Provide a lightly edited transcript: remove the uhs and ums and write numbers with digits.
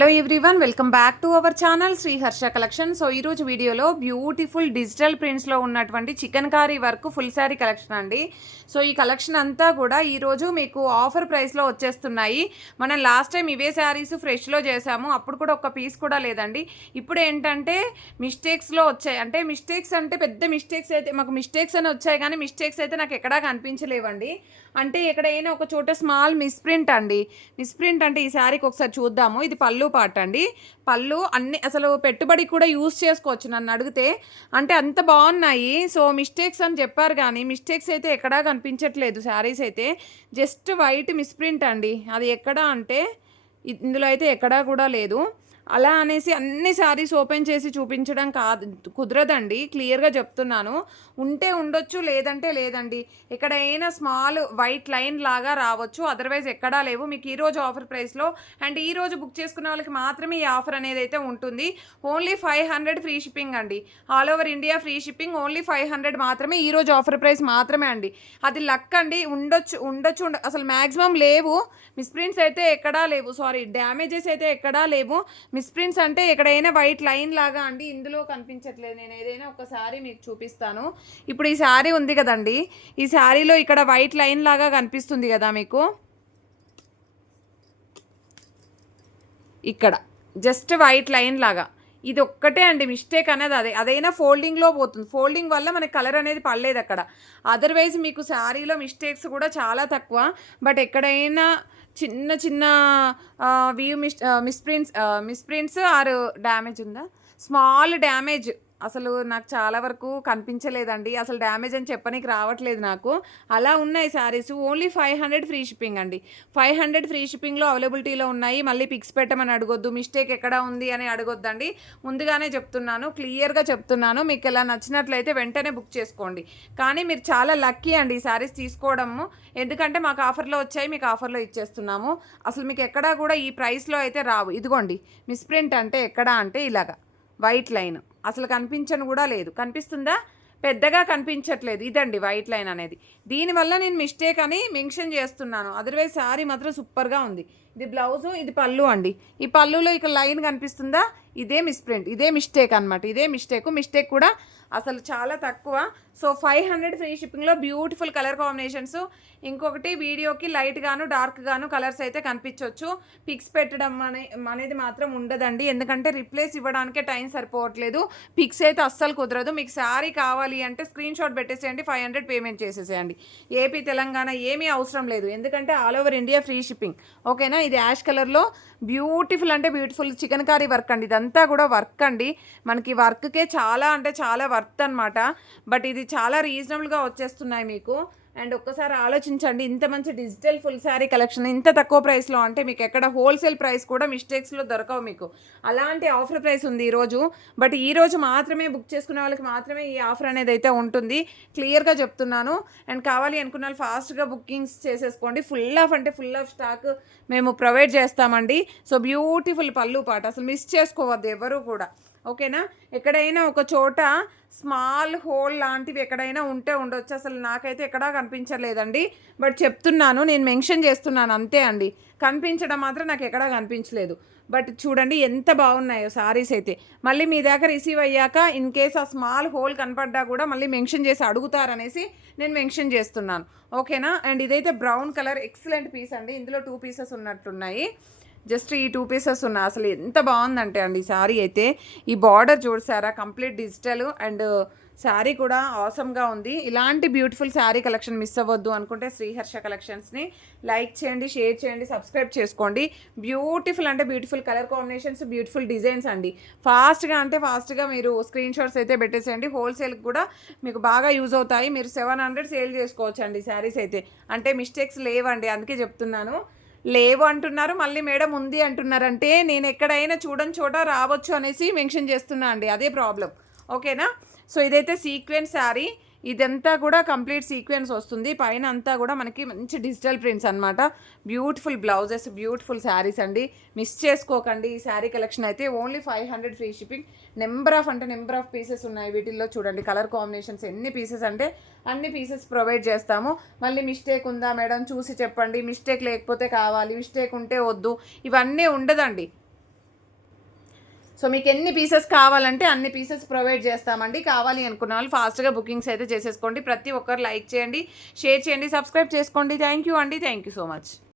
Hello everyone, welcome back to our channel Shri Harsha collection. So ఈరోజు వీడియోలో beautiful digital ప్రింట్స్లో ఉన్నటువంటి chikankari work full sari collection అండి. సో ఈ కలెక్షన్ అంతా కూడా ఈరోజు మీకు ఆఫర్ ప్రైస్లో వచ్చేస్తున్నాయి. మనం లాస్ట్ టైం ఇవే శారీస్ ఫ్రెష్లో చేసాము, అప్పుడు కూడా ఒక పీస్ కూడా లేదండి. ఇప్పుడు ఏంటంటే మిస్టేక్స్లో వచ్చాయి. అంటే మిస్టేక్స్ అంటే పెద్ద మిస్టేక్స్ అయితే మాకు మిస్టేక్స్ అని వచ్చాయి, కానీ మిస్టేక్స్ అయితే నాకు ఎక్కడా కనిపించలేవండి. అంటే ఎక్కడైనా ఒక చోట స్మాల్ మిస్ప్రింట్ అండి. మిస్ప్రింట్ అంటే ఈ శారీకి ఒకసారి చూద్దాము. ఇది పళ్ళు పాట అండి. పళ్ళు అన్ని అసలు పెట్టుబడి కూడా యూస్ చేసుకోవచ్చు నన్ను అడిగితే, అంటే అంత బాగున్నాయి. సో మిస్టేక్స్ అని చెప్పారు, కానీ మిస్టేక్స్ అయితే ఎక్కడా కనిపించట్లేదు. శారీస్ అయితే జస్ట్ వైట్ మిస్ప్రింట్ అండి. అది ఎక్కడా అంటే ఇందులో అయితే ఎక్కడా కూడా లేదు. అలా అనేసి అన్ని శారీస్ ఓపెన్ చేసి చూపించడం కుదరదండి. క్లియర్గా చెప్తున్నాను. ఉంటే ఉండొచ్చు, లేదంటే లేదండి. ఎక్కడైనా స్మాల్ వైట్ లైన్ లాగా రావచ్చు, అదర్వైజ్ ఎక్కడా లేవు. మీకు ఈరోజు ఆఫర్ ప్రైస్లో అండ్ ఈరోజు బుక్ చేసుకున్న వాళ్ళకి మాత్రమే ఈ ఆఫర్ అనేది అయితే ఉంటుంది. ఓన్లీ 500 ఫ్రీ షిప్పింగ్ అండి. All over India free shipping. Only 500 మాత్రమే. ఈరోజు ఆఫర్ ప్రైస్ మాత్రమే అండి. అది లక్ అండి. ఉండొచ్చు అసలు మ్యాక్సిమం లేవు. మిస్ప్రింట్స్ అయితే ఎక్కడా లేవు. సారీ, డ్యామేజెస్ అయితే ఎక్కడా లేవు. మిస్ప్రింట్స్ అంటే ఎక్కడైనా వైట్ లైన్ లాగా అండి. ఇందులో కనిపించట్లేదు. నేను ఏదైనా ఒక శారీ మీకు చూపిస్తాను. ఇప్పుడు ఈ శారీ ఉంది కదండి, ఈ శారీలో ఇక్కడ వైట్ లైన్ లాగా కనిపిస్తుంది కదా మీకు, ఇక్కడ జస్ట్ వైట్ లైన్ లాగా. ఇది ఒక్కటే అండి మిస్టేక్ అనేది. అదైనా ఫోల్డింగ్లో పోతుంది. ఫోల్డింగ్ వల్ల మనకి కలర్ అనేది పడలేదు అక్కడ. అదర్వైజ్ మీకు శారీలో మిస్టేక్స్ కూడా చాలా తక్కువ. బట్ ఎక్కడైనా చిన్న చిన్న మిస్ప్రింట్స్ ఆర్ డ్యామేజ్ ఉందా, స్మాల్ డ్యామేజ్ అసలు నాకు చాలా వరకు కనిపించలేదండి. అసలు డ్యామేజ్ అని చెప్పనీకి రావట్లేదు నాకు. అలా ఉన్నాయి శారీస్. ఓన్లీ 500 ఫ్రీ షిప్పింగ్ అండి. 500 ఫ్రీ షిప్పింగ్లో అవైలబిలిటీలో ఉన్నాయి. మళ్ళీ పిక్స్ పెట్టమని అడగొద్దు, మిస్టేక్ ఎక్కడ ఉంది అని అడగొద్దండి. ముందుగానే చెప్తున్నాను, క్లియర్గా చెప్తున్నాను. మీకు ఎలా నచ్చినట్లయితే వెంటనే బుక్ చేసుకోండి. కానీ మీరు చాలా లక్కీ అండి ఈ శారీస్ తీసుకోవడము. ఎందుకంటే మాకు ఆఫర్లో వచ్చాయి, మీకు ఆఫర్లో ఇచ్చేస్తున్నాము. అసలు మీకు ఎక్కడా కూడా ఈ ప్రైస్లో అయితే రావు. ఇదిగోండి మిస్ప్రింట్ అంటే ఎక్కడా అంటే ఇలాగా వైట్ లైన్ అసలు కనిపించను కూడా లేదు. కనిపిస్తుందా? పెద్దగా కనిపించట్లేదు. ఇదండి వైట్ లైన్ అనేది. దీనివల్ల నేను మిస్టేక్ అని మెన్షన్ చేస్తున్నాను. అదర్వైజ్ శారీ మాత్రం సూపర్గా ఉంది. ఇది బ్లౌజు, ఇది పళ్ళు అండి. ఈ పళ్ళులో ఇక లైన్ కనిపిస్తుందా? ఇదే మిస్ప్రింట్, ఇదే మిస్టేక్ అనమాట. ఇదే మిస్టేక్ కూడా అసలు చాలా తక్కువ. సో 500 ఫ్రీ షిప్పింగ్లో బ్యూటిఫుల్ కలర్ కాంబినేషన్స్. ఇంకొకటి, వీడియోకి లైట్ గాను డార్క్ గాను కలర్స్ అయితే కనిపించవచ్చు. పిక్స్ పెట్టడం అనేది మాత్రం ఉండదండి. ఎందుకంటే రిప్లేస్ ఇవ్వడానికే టైం సరిపోవట్లేదు. పిక్స్ అయితే అస్సలు కుదరదు. మీకు శారీ కావాలి అంటే స్క్రీన్ షాట్ పెట్టేసేయండి, 500 పేమెంట్ చేసేసేయండి. ఏపీ తెలంగాణ ఏమీ అవసరం లేదు, ఎందుకంటే all over India free shipping. ఓకేనా? ఇది యాష్ కలర్లో బ్యూటిఫుల్ అంటే బ్యూటిఫుల్ చికెన్ కారీ వర్క్ అండి. ఇదంతా కూడా వర్క్ అండి. మనకి వర్క్కే చాలా అంటే చాలా వర్త్ అనమాట. బట్ ఇది చాలా రీజనబుల్గా వచ్చేస్తున్నాయి మీకు. అండ్ ఒక్కసారి ఆలోచించండి, ఇంత మంచి డిజిటల్ ఫుల్ శారీ కలెక్షన్ ఇంత తక్కువ ప్రైస్లో అంటే మీకు ఎక్కడ హోల్సేల్ ప్రైస్ కూడా మిస్టేక్స్లో దొరకవు మీకు. అలాంటి ఆఫర్ ప్రైస్ ఉంది ఈరోజు. బట్ ఈరోజు మాత్రమే బుక్ చేసుకునే వాళ్ళకి మాత్రమే ఈ ఆఫర్ అనేది అయితే ఉంటుంది. క్లియర్గా చెప్తున్నాను. అండ్ కావాలి అనుకున్న వాళ్ళు ఫాస్ట్గా బుకింగ్స్ చేసేసుకోండి. ఫుల్ ఆఫ్ స్టాక్ మేము ప్రొవైడ్ చేస్తామండి. సో బ్యూటిఫుల్ పళ్ళు పాట అసలు మిస్ చేసుకోవద్దు ఎవరు కూడా. ఓకేనా? ఎక్కడైనా ఒక చోట స్మాల్ హోల్ లాంటివి ఎక్కడైనా ఉంటే ఉండొచ్చు. అసలు నాకైతే ఎక్కడా కనిపించలేదండి. బట్ చెప్తున్నాను, నేను మెన్షన్ చేస్తున్నాను అంతే అండి. కనిపించడం మాత్రం నాకు ఎక్కడా కనిపించలేదు. బట్ చూడండి ఎంత బాగున్నాయో శారీస్ అయితే. మళ్ళీ మీ దగ్గర రిసీవ్ అయ్యాక ఇన్ కేస్ ఆ స్మాల్ హోల్ కనపడ్డా కూడా మళ్ళీ మెన్షన్ చేసి అడుగుతారనేసి నేను మెన్షన్ చేస్తున్నాను. ఓకేనా? అండ్ ఇదైతే బ్రౌన్ కలర్ ఎక్సలెంట్ పీస్ అండి. ఇందులో 2 పీసెస్ ఉన్నట్టున్నాయి. జస్ట్ ఈ 2 పీసెస్ ఉన్నాయి. అసలు ఎంత బాగుందంటే అండి శారీ అయితే. ఈ బార్డర్ చూసారా, కంప్లీట్ డిజిటల్ అండ్ శారీ కూడా ఆసమ్గా ఉంది. ఇలాంటి బ్యూటిఫుల్ శారీ కలెక్షన్ మిస్ అవ్వద్దు అనుకుంటే శ్రీహర్ష కలెక్షన్స్ని లైక్ చేయండి, షేర్ చేయండి, సబ్స్క్రైబ్ చేసుకోండి. బ్యూటిఫుల్ అంటే beautiful colour combinations, beautiful designs అండి. ఫాస్ట్గా మీరు స్క్రీన్ షాట్స్ అయితే పెట్టేసేయండి. హోల్సేల్కి కూడా మీకు బాగా యూజ్ అవుతాయి. మీరు 700 సేల్ చేసుకోవచ్చు అండి శారీస్ అయితే. అంటే మిస్టేక్స్ లేవండి, అందుకే చెప్తున్నాను. లేవు అంటున్నారు, మళ్ళీ మేడం ఉంది అంటున్నారంటే నేను ఎక్కడైనా చూడని చోట రావచ్చు అనేసి మెన్షన్ చేస్తున్నా అండి. అదే ప్రాబ్లం. ఓకేనా? సో ఇదైతే సీక్వెన్స్ శారీ. ఇదంతా కూడా కంప్లీట్ సీక్వెన్స్ వస్తుంది. పైన అంతా కూడా మనకి మంచి డిజిటల్ ప్రింట్స్ అనమాట. బ్యూటిఫుల్ బ్లౌజెస్, బ్యూటిఫుల్ శారీస్ అండి. మిస్ చేసుకోకండి ఈ శారీ కలెక్షన్ అయితే. Only 500 free shipping. Number of pieces ఉన్నాయి వీటిల్లో. చూడండి కలర్ కాంబినేషన్స్ ఎన్ని పీసెస్ అంటే అన్ని పీసెస్ ప్రొవైడ్ చేస్తాము. మళ్ళీ మిస్టేక్ ఉందా మేడం చూసి చెప్పండి, మిస్టేక్ లేకపోతే కావాలి, మిస్టేక్ ఉంటే వద్దు, ఇవన్నీ ఉండదండి. సో మీకు ఎన్ని పీసెస్ కావాలంటే అన్ని పీసెస్ ప్రొవైడ్ చేస్తామండి. కావాలి అనుకున్న వాళ్ళు ఫాస్ట్‌గా బుకింగ్స్ అయితే చేసేసుకోండి. ప్రతి ఒక్కరు లైక్ చేయండి, షేర్ చేయండి, సబ్స్క్రైబ్ చేసుకోండి. థ్యాంక్ యూ అండి. Thank you so much.